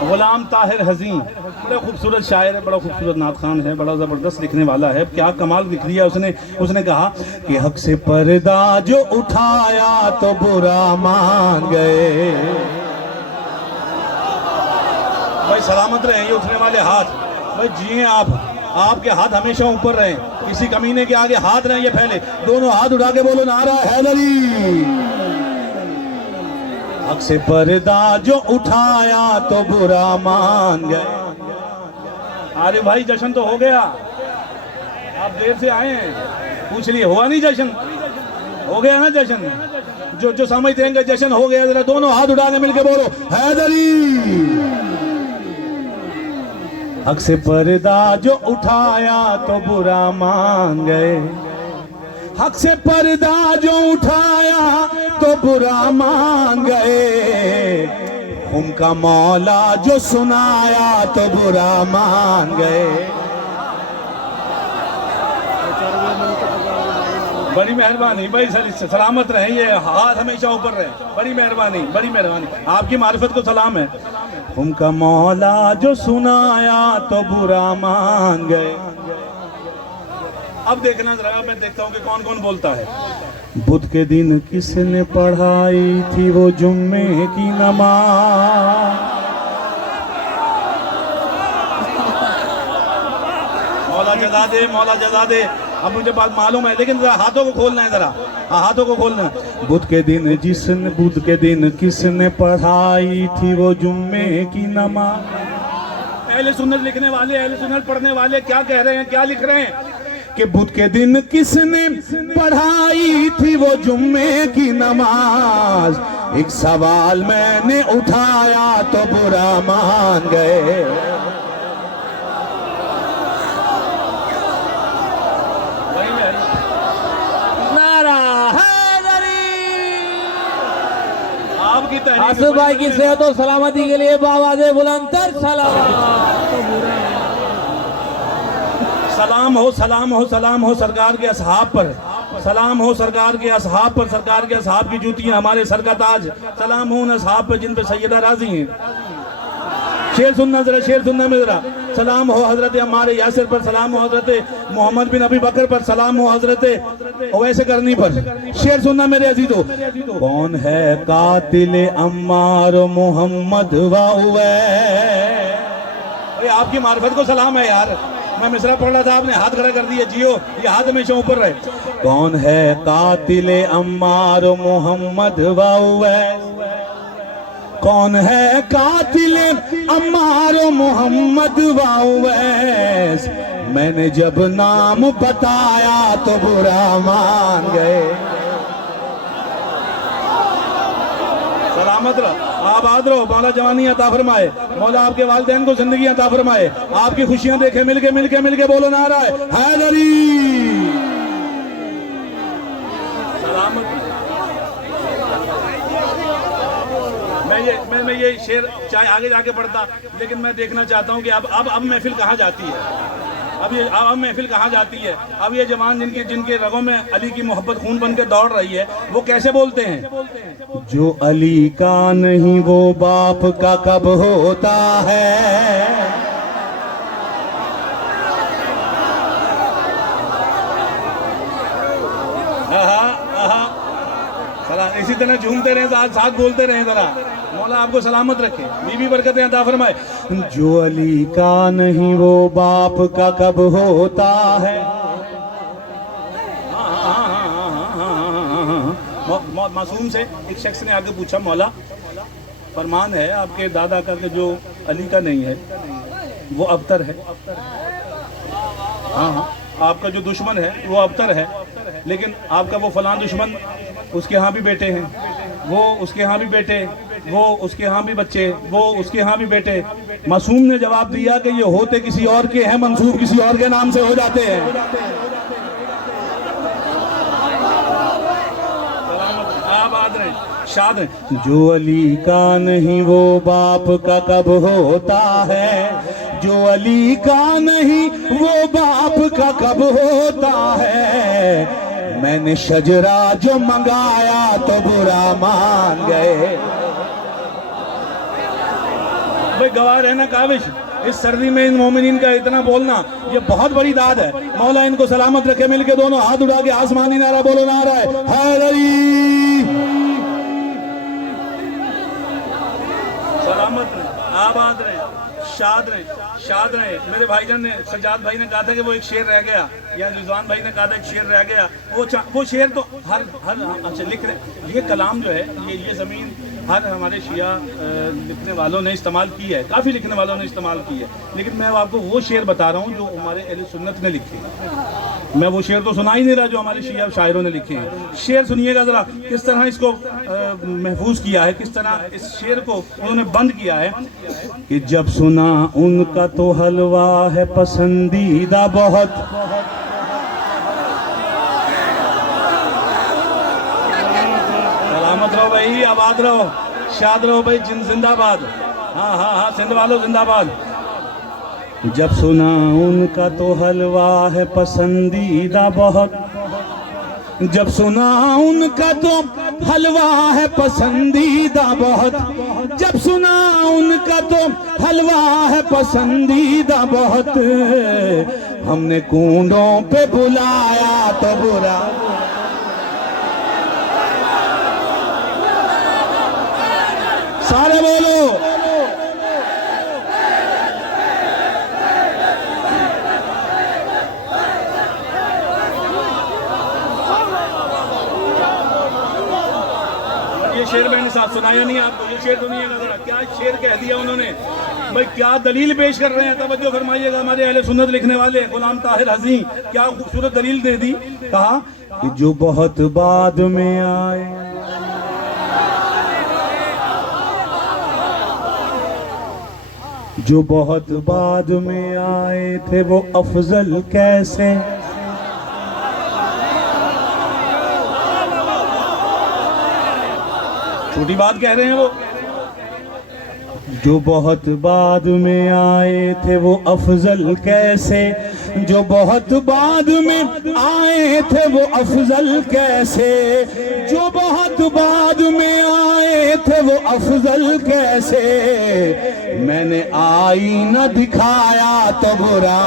गुलाम ताहिर हज़ीं बड़ा खूबसूरत शायर है, बड़ा खूबसूरत नात खान है, बड़ा ज़बरदस्त लिखने वाला है। क्या कमाल लिख दिया उसने कहा कि हक से पर्दा जो उठाया तो बुरा मान गए। भाई सलामत रहे ये उठने वाले हाथ, भाई जिए आप, आपके हाथ हमेशा ऊपर रहे, किसी कमीने के आगे हाथ रहे ये फैले, दोनों हाथ उठा के बोलो नारा हैदरी। हक से पर्दा जो उठाया तो बुरा मान गए। अरे भाई जश्न तो हो गया, आप देर से आए हैं, पूछ लिए हुआ नहीं जश्न? हो गया ना जश्न? जो समझते हैं कि जश्न हो गया जरा दोनों हाथ उठा के मिलके बोलो हैदरी। हक से पर्दा जो उठाया तो बुरा मान गए। हक से पर्दा जो उठाया तो बुरा मान गए। उनका मौला जो सुनाया तो बुरा मान गए। बड़ी मेहरबानी भाई, सलामत रहे, ये हाथ हमेशा ऊपर रहे, बड़ी मेहरबानी, बड़ी मेहरबानी, आपकी मारिफत को सलाम है। उनका मौला जो सुनाया तो बुरा मान गए। अब देखना जरा, मैं देखता हूँ कि कौन कौन बोलता है। बुध के दिन किसने पढ़ाई थी वो जुम्मे की नमाज। मौला जजा दे, मौला जजा दे। अब मुझे बात मालूम है लेकिन जरा हाथों को खोलना है, जरा हाथों को खोलना है। बुध के दिन किसने पढ़ाई थी वो जुम्मे की नमाज। अहले सुन्नत लिखने वाले, अहले सुन्नत पढ़ने वाले क्या कह रहे हैं, क्या लिख रहे हैं कि बुध के दिन किसने पढ़ाई थी वो जुम्मे की नमाज। एक सवाल मैंने उठाया तो बुरा मान गए। आसू भाई की सेहत और सलामती के लिए बावाज़े बुलंदर सलाम। सलाम हो, सलाम हो, सलाम हो सरकार के असहाब पर, सलाम हो सरकार के असहाब पर, सरकार के असहाब की जूतियां हमारे सर का ताज। सलाम हो उन असहाब पर जिन पे सैयदा राजी हैं। शेर सुनना जरा, शेर सुनना में जरा। सलाम हो हजरत अम्मार यासिर पर, सलाम हो हजरत मोहम्मद बिन अबी बकर पर, सलाम हो हजरत ओवैस करनी पर। शेर सुनना मेरे अजीजों। कौन है कातिल अम्मार मोहम्मद व उवैस। आपकी मार्फत को सलाम है यार, मैं मिसरा पढ़ रहा था, आपने हाथ खड़ा कर दिया, जियो ये हाथ हमेशा ऊपर रहे। कौन है कातिल अम्मार मोहम्मद व उवैस। कौन है कातिल अम्मार मोहम्मद व उवैस। मैंने जब नाम बताया तो बुरा मान गए। सलामत रहो, आबाद रहो, मौला जवानी अता फरमाए, मौला आपके वालिदैन को जिंदगी अता फरमाए, आपकी खुशियां देखे, मिलके मिलके मिलके बोलो नारा हैदरी। सलामत। मैं ये शेर चाहे आगे जाके पढ़ता, लेकिन मैं देखना चाहता हूँ कि अब महफिल कहाँ जाती है। अब महफिल कहाँ जाती है। अब ये जवान जिनके रगों में अली की मोहब्बत खून बन के दौड़ रही है, वो कैसे बोलते हैं। जो अली का नहीं वो बाप का कब होता है। इसी तरह झूमते रहे, साथ बोलते रहे जरा। मौला आपको सलामत रखे, बीबी बरकतें अता फरमाए। जो अली का नहीं वो बाप का कब होता है। मासूम से एक शख्स ने आके पूछा, मौला फरमान है आपके दादा का कि जो अली का नहीं है वो अबतर है। हाँ, आपका जो दुश्मन है वो अबतर है, लेकिन आपका वो फलां दुश्मन, उसके यहाँ भी बेटे हैं, वो उसके यहाँ भी बेटे, वो उसके यहाँ भी बच्चे, वो उसके यहाँ भी बेटे। मासूम ने जवाब दिया कि ये होते किसी और के हैं, मंसूब किसी और के नाम से हो जाते हैं। आबाद रहे, शाद हैं। जो अली का नहीं वो बाप का कब होता है। जो अली का नहीं वो बाप का कब होता है। मैंने शजरा जो मंगाया तो बुरा मान गए। भाई गवाह रहना काबिश, इस सर्दी में इन मोमिनीन का इतना बोलना ये बहुत बड़ी दाद है। मौला इनको सलामत रखे। मिलके दोनों हाथ उठा के आसमानी नारा बोलो, नारा है हैदरी। सलामत रहे, आबाद रहे, शाद रहे, शाद रहे। मेरे भाईजान ने, सजाद भाई ने कहा था कि वो एक शेर रह गया, या रिजवान भाई ने कहा था एक शेर रह गया। वो शेर तो हर अच्छा लिख रहे। ये कलाम जो है, ये ज़मीन हर हमारे शिया लिखने वालों ने इस्तेमाल की है, काफ़ी लिखने वालों ने इस्तेमाल की है, लेकिन मैं आपको वो शेर बता रहा हूँ जो हमारे अहले सुन्नत ने लिखे हैं। मैं वो शेर तो सुना ही नहीं रहा जो हमारे शिया शायरों ने लिखे हैं। शेर सुनिएगा ज़रा, किस तरह इसको महफूज किया है, किस तरह इस शेर को उन्होंने बंद किया है कि जब सुना उनका तो हलवा है पसंदीदा बहुत, सलामत रहो भाई, आबाद रहो, शाद रहो भाई, जिंदाबाद। हाँ हाँ हाँ, सिंध वालों जिंदाबाद। जब सुना उनका तो हलवा है पसंदीदा बहुत, जब सुना उनका तो हलवा है पसंदीदा बहुत, जब सुना उनका तो हलवा है पसंदीदा बहुत, हमने कूंडों पे बुलाया तो बुरा। सारे बोलो ये शेर मैंने साथ सुनाया नहीं आपको, ये शेर सुनिएगा जरा, क्या शेर कह दिया उन्होंने भाई, क्या दलील पेश कर रहे हैं। तवज्जो फरमाइएगा हमारे अहले सुन्नत लिखने वाले गुलाम ताहिर हज़ी, क्या खूबसूरत दलील दे दी। कहा कि जो बहुत बाद में आए, जो बहुत बाद में आए थे वो अफजल कैसे, छोटी बात कह रहे हैं वो। जो बहुत बाद में आए थे वो अफजल कैसे, जो बहुत बाद में आए थे वो अफजल कैसे, जो बहुत बाद में आए थे वो अफजल कैसे, मैंने आईना दिखाया तो बुरा।